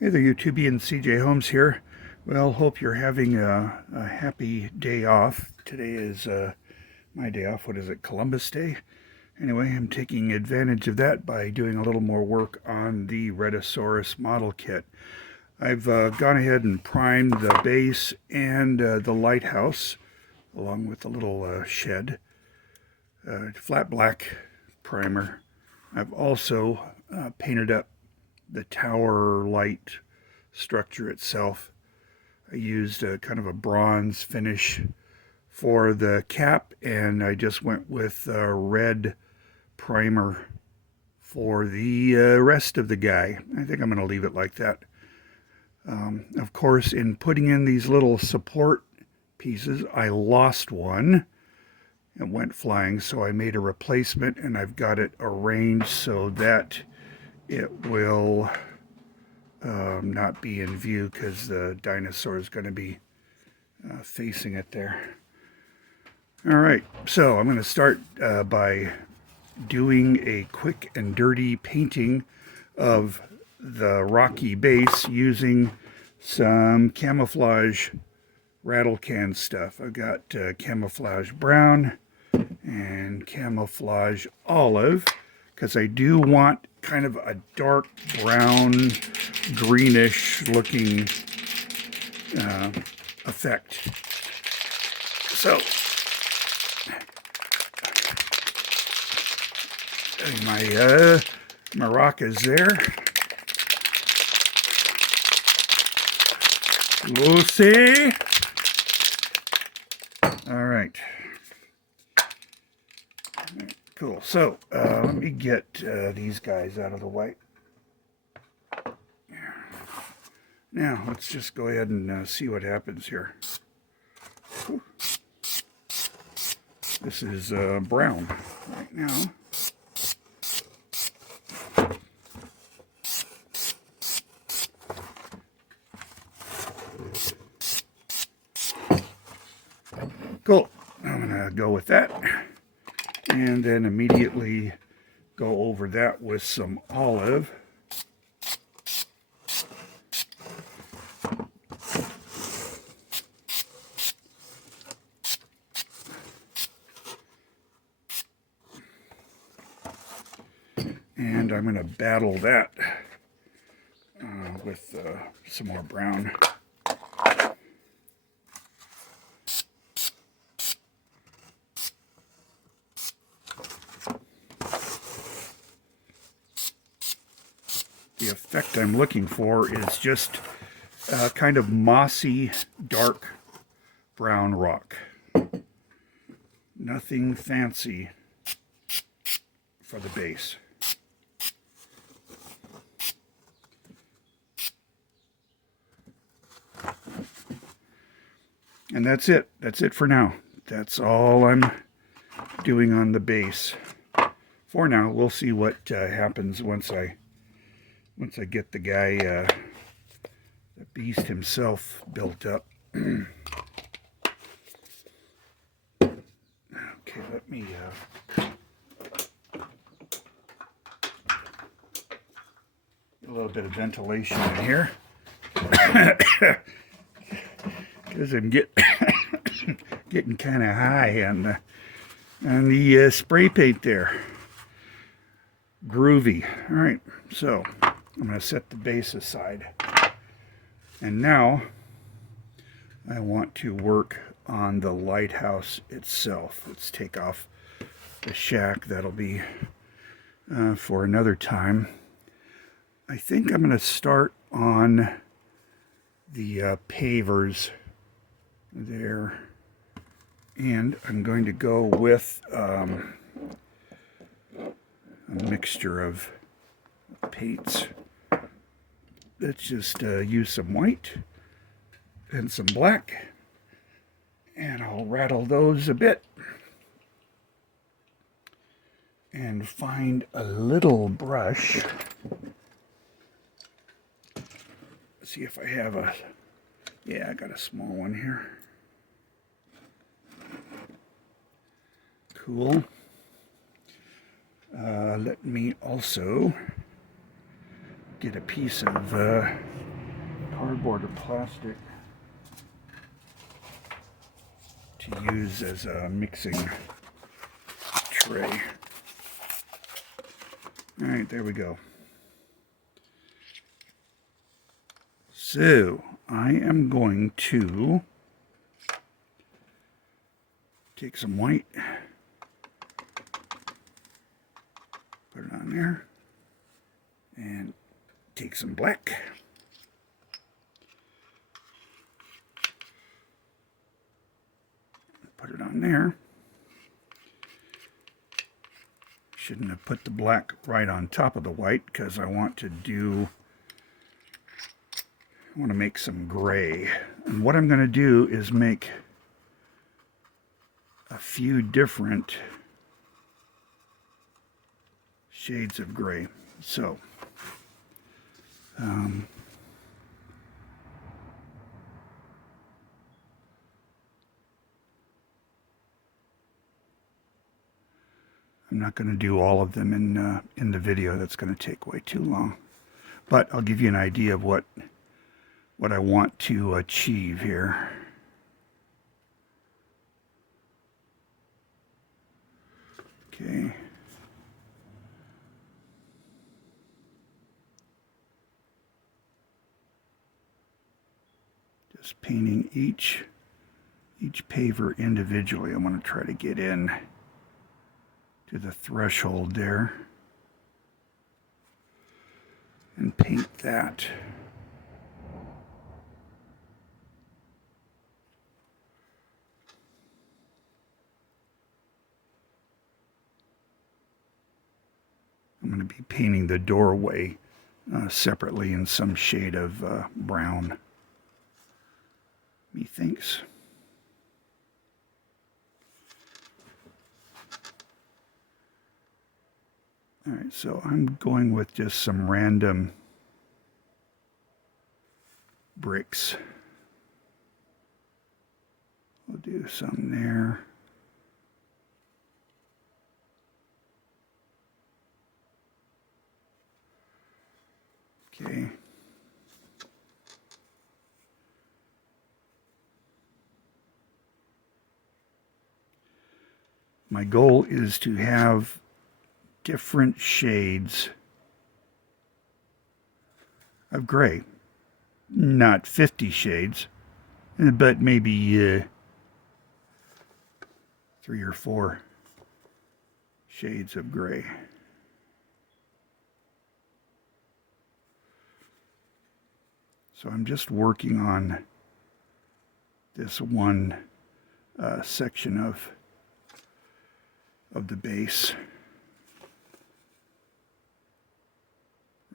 Hey there, YouTubian. CJ Holmes here. Well, hope you're having a happy day off. Today is my day off. What is it, Columbus Day? Anyway, I'm taking advantage of that by doing a little more work on the Rhedosaurus model kit. I've gone ahead and primed the base and the lighthouse, along with the little shed. Flat black primer. I've also painted up the tower light structure itself. I used a kind of a bronze finish for the cap, and I just went with a red primer for the rest of the guy. I think I'm going to leave it like that. Of course, in putting in these little support pieces, I lost one. It went flying, so I made a replacement, and I've got it arranged so that it will not be in view because the dinosaur is going to be facing it there. All right, so I'm going to start by doing a quick and dirty painting of the rocky base using some camouflage rattle can stuff. I've got camouflage brown and camouflage olive, because I do want kind of a dark brown, greenish looking effect. So, my rock is there. Lucy. All right. Cool. So let me get these guys out of the way. Now let's just go ahead and see what happens here. This is brown right now. Cool. I'm going to go with that. And then immediately go over that with some olive. And I'm going to battle that with some more brown. The effect I'm looking for is just a kind of mossy, dark brown rock. Nothing fancy for the base. And that's it. That's it for now. That's all I'm doing on the base. For now, we'll see what happens once I get the guy, the beast himself, built up. Okay, let me get a little bit of ventilation in here. Because I'm getting kind of high on the spray paint there. Groovy. All right, so I'm going to set the base aside. And now I want to work on the lighthouse itself. Let's take off the shack. That'll be for another time. I think I'm going to start on the pavers there. And I'm going to go with a mixture of paints. Let's just use some white and some black, and I'll rattle those a bit and find a little brush. Let's see if I have a, yeah, I got a small one here. Cool. Let me also get a piece of cardboard or plastic to use as a mixing tray. Alright, there we go. So, I am going to take some white, put it on there, and take some black. Put it on there. Shouldn't have put the black right on top of the white because I want to make some gray. And what I'm going to do is make a few different shades of gray. So, I'm not going to do all of them in the video. That's going to take way too long. But I'll give you an idea of what I want to achieve here. Okay. Just painting each paver individually. I want to try to get in to the threshold there and paint that. I'm going to be painting the doorway separately in some shade of brown, methinks. Alright, so I'm going with just some random bricks. We'll do some there. Okay. My goal is to have different shades of gray. Not 50 shades, but maybe 3 or 4 shades of gray. So I'm just working on this one section of the base.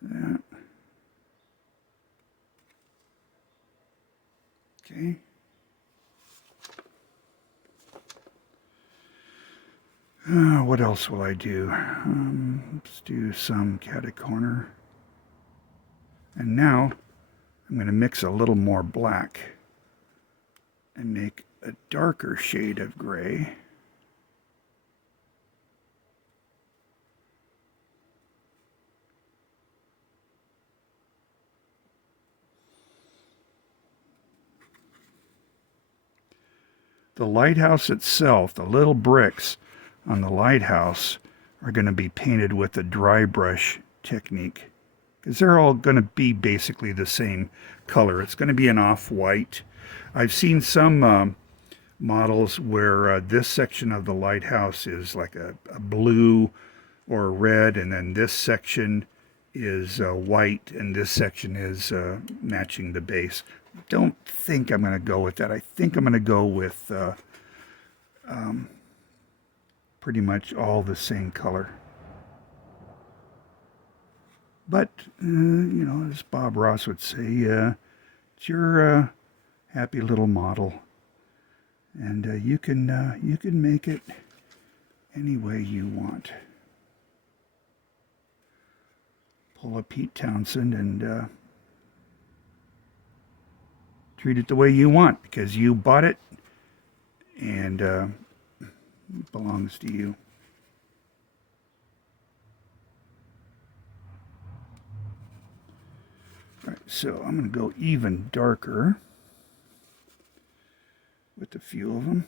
That. Okay. What else will I do? Let's do some catacorner. And now I'm going to mix a little more black and make a darker shade of gray. The lighthouse itself, the little bricks on the lighthouse, are going to be painted with a dry brush technique, because they're all going to be basically the same color. It's going to be an off-white. I've seen some models where this section of the lighthouse is like a blue or a red, and then this section is white, and this section is matching the base. Don't think I'm going to go with that. I think I'm going to go with pretty much all the same color. But, you know, as Bob Ross would say, it's your happy little model. And you can make it any way you want. Pull a Pete Townsend and treat it the way you want, because you bought it and it belongs to you. All right, so I'm going to go even darker with a few of them.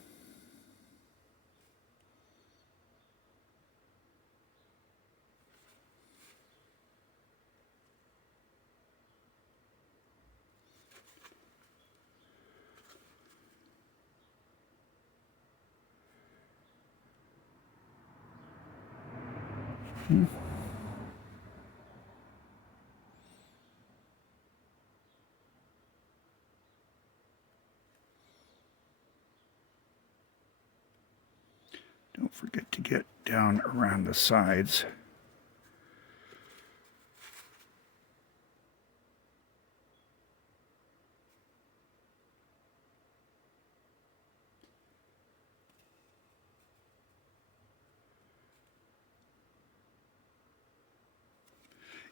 Don't forget to get down around the sides.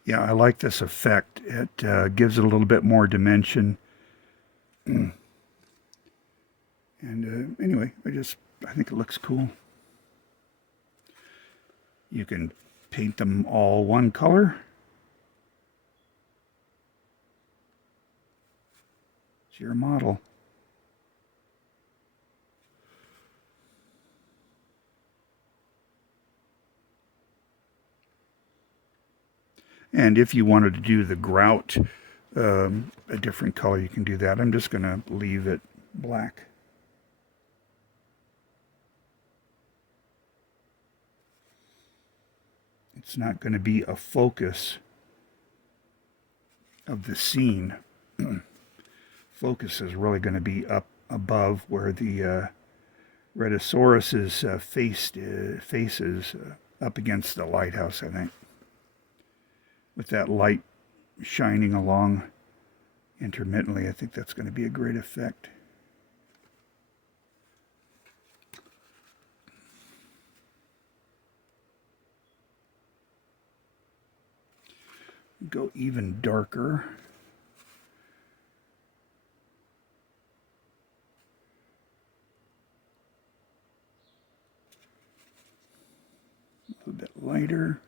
Yeah, I like this effect. It gives it a little bit more dimension. And anyway, I think it looks cool. You can paint them all one color. It's your model. And if you wanted to do the grout a different color, you can do that. I'm just going to leave it black. It's not going to be a focus of the scene. Focus is really going to be up above where the Rhedosaurus's face is up against the lighthouse, I think. With that light shining along intermittently, I think that's going to be a great effect. Go even darker. A little bit lighter.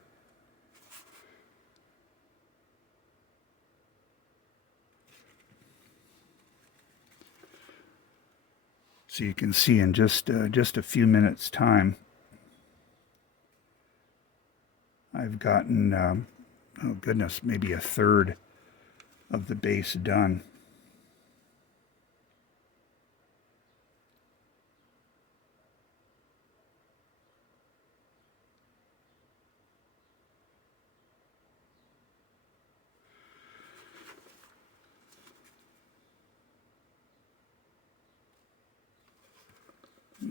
So you can see in just a few minutes' time, I've gotten, oh goodness, maybe a third of the base done.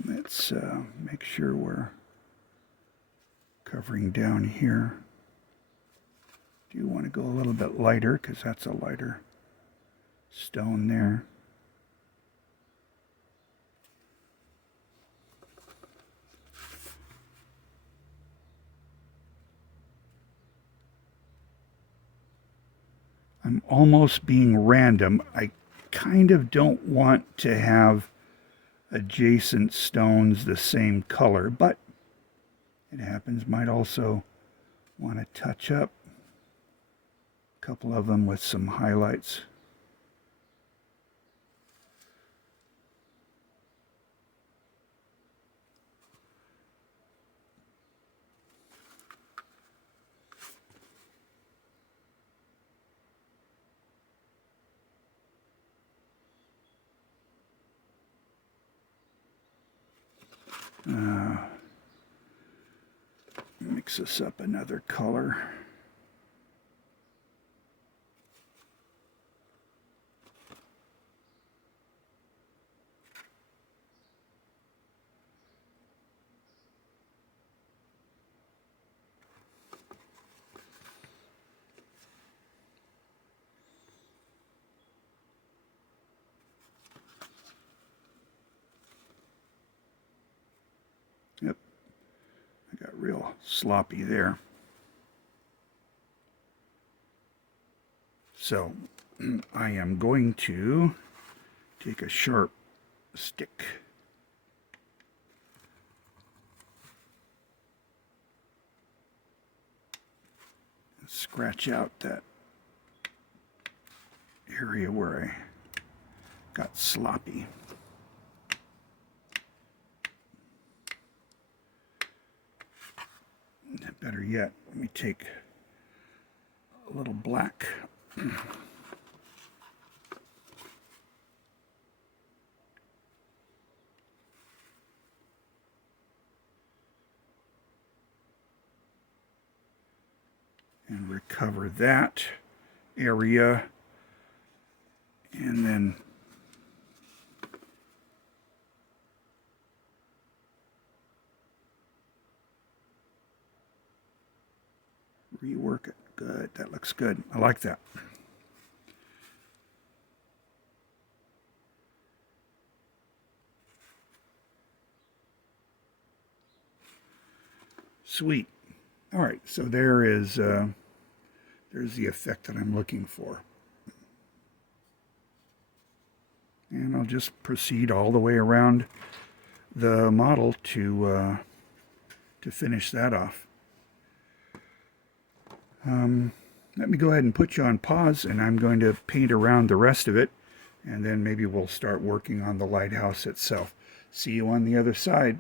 Let's make sure we're covering down here. Do you want to go a little bit lighter, because that's a lighter stone there. I'm almost being random. I kind of don't want to have adjacent stones the same color, but it happens. Might also want to touch up a couple of them with some highlights. Mix this up another color. Yep, I got real sloppy there. So I am going to take a sharp stick and scratch out that area where I got sloppy. Better yet, let me take a little black. And recover that area, and then rework it. Good, that looks good. I like that. Sweet. All right, so there's the effect that I'm looking for. And I'll just proceed all the way around the model to finish that off. Let me go ahead and put you on pause, and I'm going to paint around the rest of it, and then maybe we'll start working on the lighthouse itself. See you on the other side.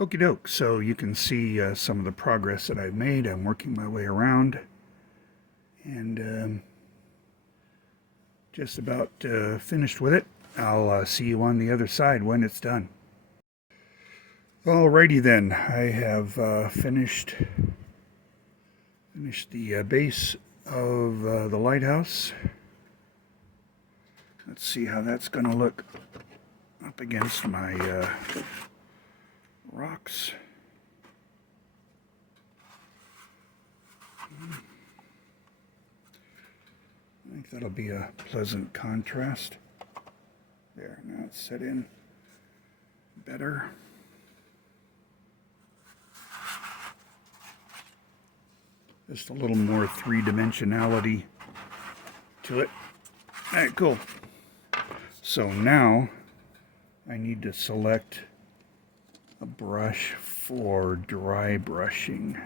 Okie doke, so you can see some of the progress that I've made. I'm working my way around, and just about finished with it. I'll see you on the other side when it's done. Alrighty then, I have finished the base of the lighthouse. Let's see how that's going to look up against my rocks. I think that'll be a pleasant contrast. There, now it's set in better. Just a little more three-dimensionality to it. All right, cool. So now I need to select a brush for dry brushing.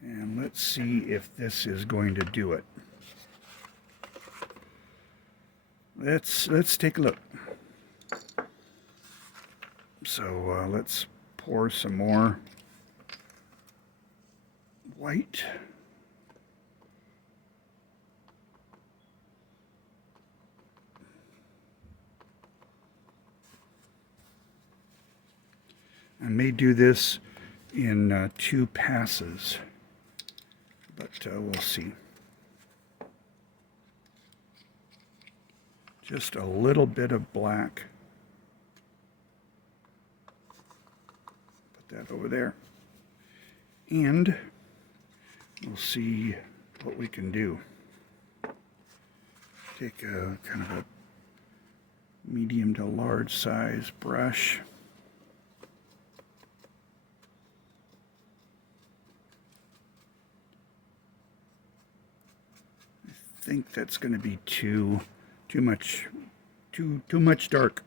And let's see if this is going to do it. Let's take a look. So let's pour some more white. I may do this in 2 passes, but we'll see. Just a little bit of black. Put that over there. And we'll see what we can do. Take a kind of a medium to large size brush. I think that's going to be too much dark.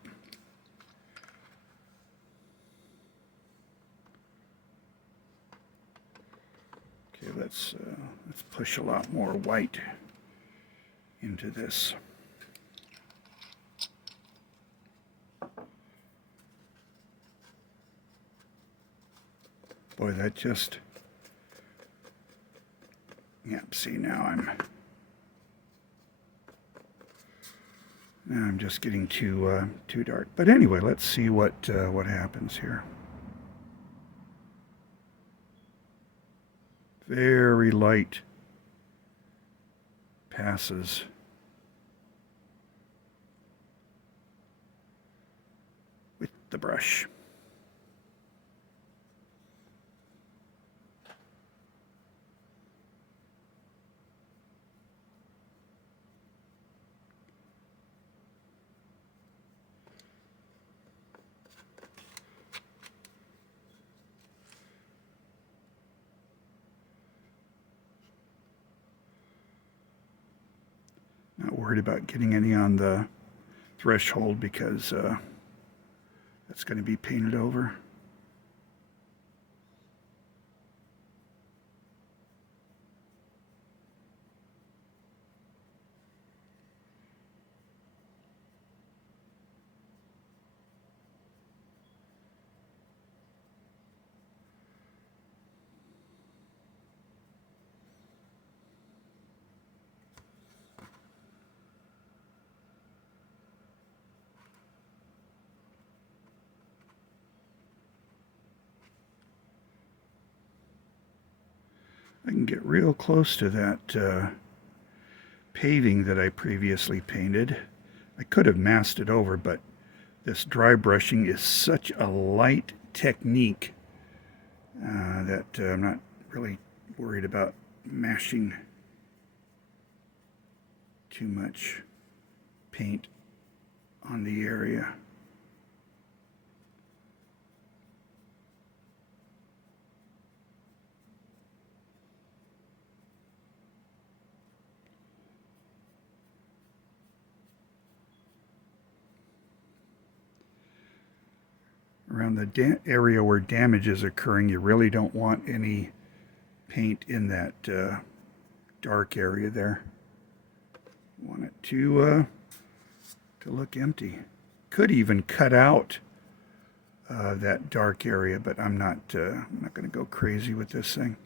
Okay, let's push a lot more white into this. Boy, that just, yep, see now I'm just getting too dark. But anyway, let's see what happens here. Very light passes. With the brush. Not worried about getting any on the threshold because that's going to be painted over. I can get real close to that paving that I previously painted. I could have masked it over, but this dry brushing is such a light technique that I'm not really worried about mashing too much paint on the area. Around the area where damage is occurring, you really don't want any paint in that dark area there. You want it to look empty. Could even cut out that dark area, but I'm not going to go crazy with this thing.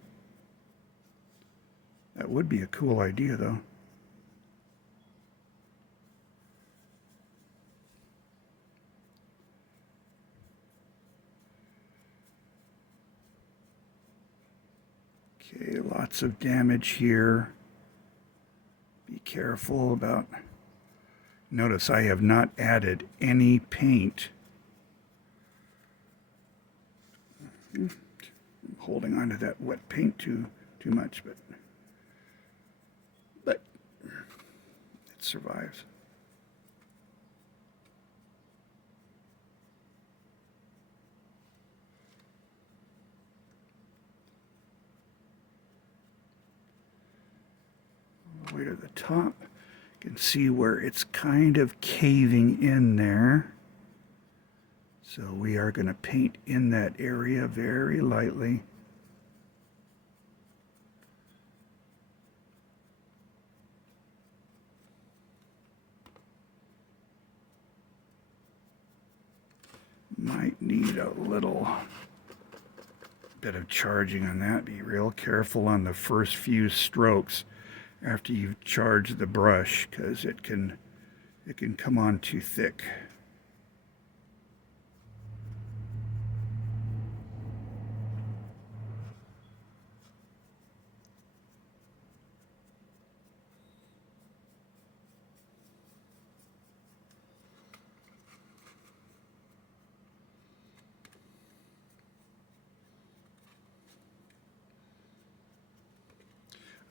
That would be a cool idea, though. Okay, lots of damage here. Be careful about... Notice I have not added any paint. I'm holding on to that wet paint too much, but it survives. All the way to the top. You can see where it's kind of caving in there. So we are going to paint in that area very lightly. Might need a little bit of charging on that. Be real careful on the first few strokes after you've charged the brush, because it can come on too thick.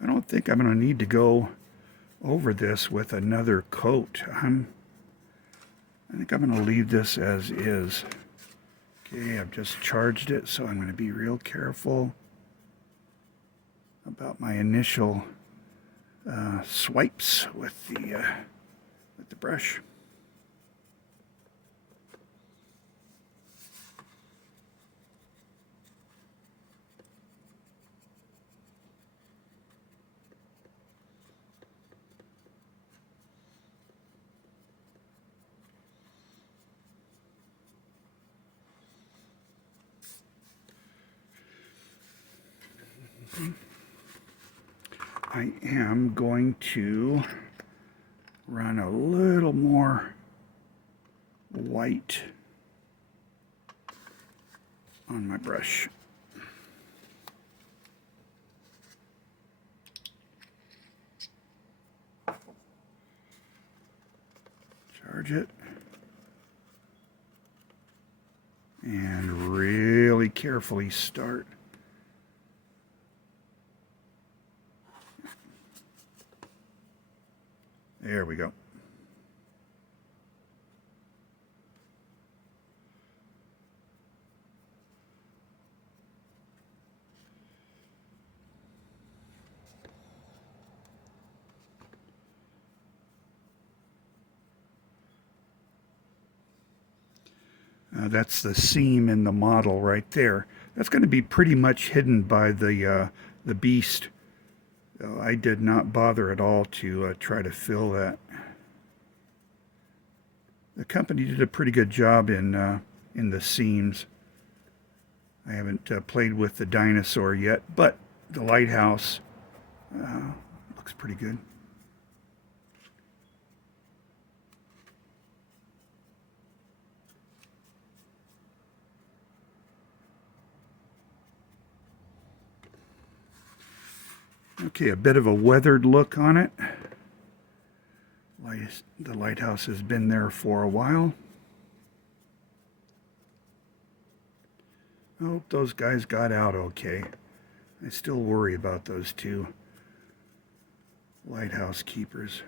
I don't think I'm going to need to go over this with another coat. I think I'm going to leave this as is. Okay, I've just charged it, so I'm going to be real careful about my initial swipes with the brush. I am going to run a little more white on my brush. Charge it. And really carefully start. There we go. That's the seam in the model right there. That's going to be pretty much hidden by the beast. So I did not bother at all to try to fill that. The company did a pretty good job in the seams. I haven't played with the dinosaur yet, but the lighthouse looks pretty good. Okay, a bit of a weathered look on it. The lighthouse has been there for a while. I hope those guys got out okay. I still worry about those two lighthouse keepers.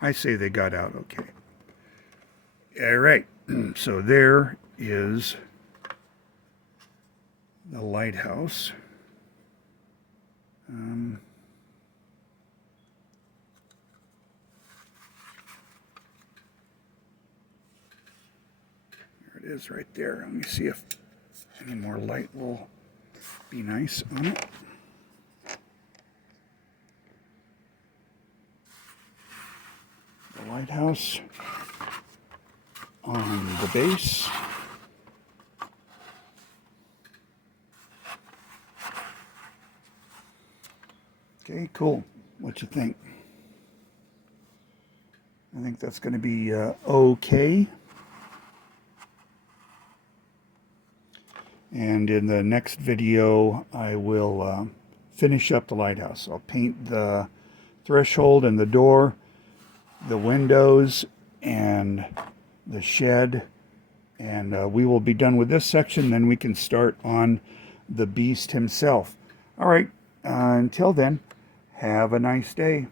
I say they got out okay. All right, so there is the lighthouse. There it is right there. Let me see if any more light will be nice on it. The lighthouse on the base. Okay, cool. What you think? I think that's going to be okay. And in the next video, I will finish up the lighthouse. I'll paint the threshold and the door, the windows, and the shed. And we will be done with this section. Then we can start on the beast himself. All right. Until then, have a nice day.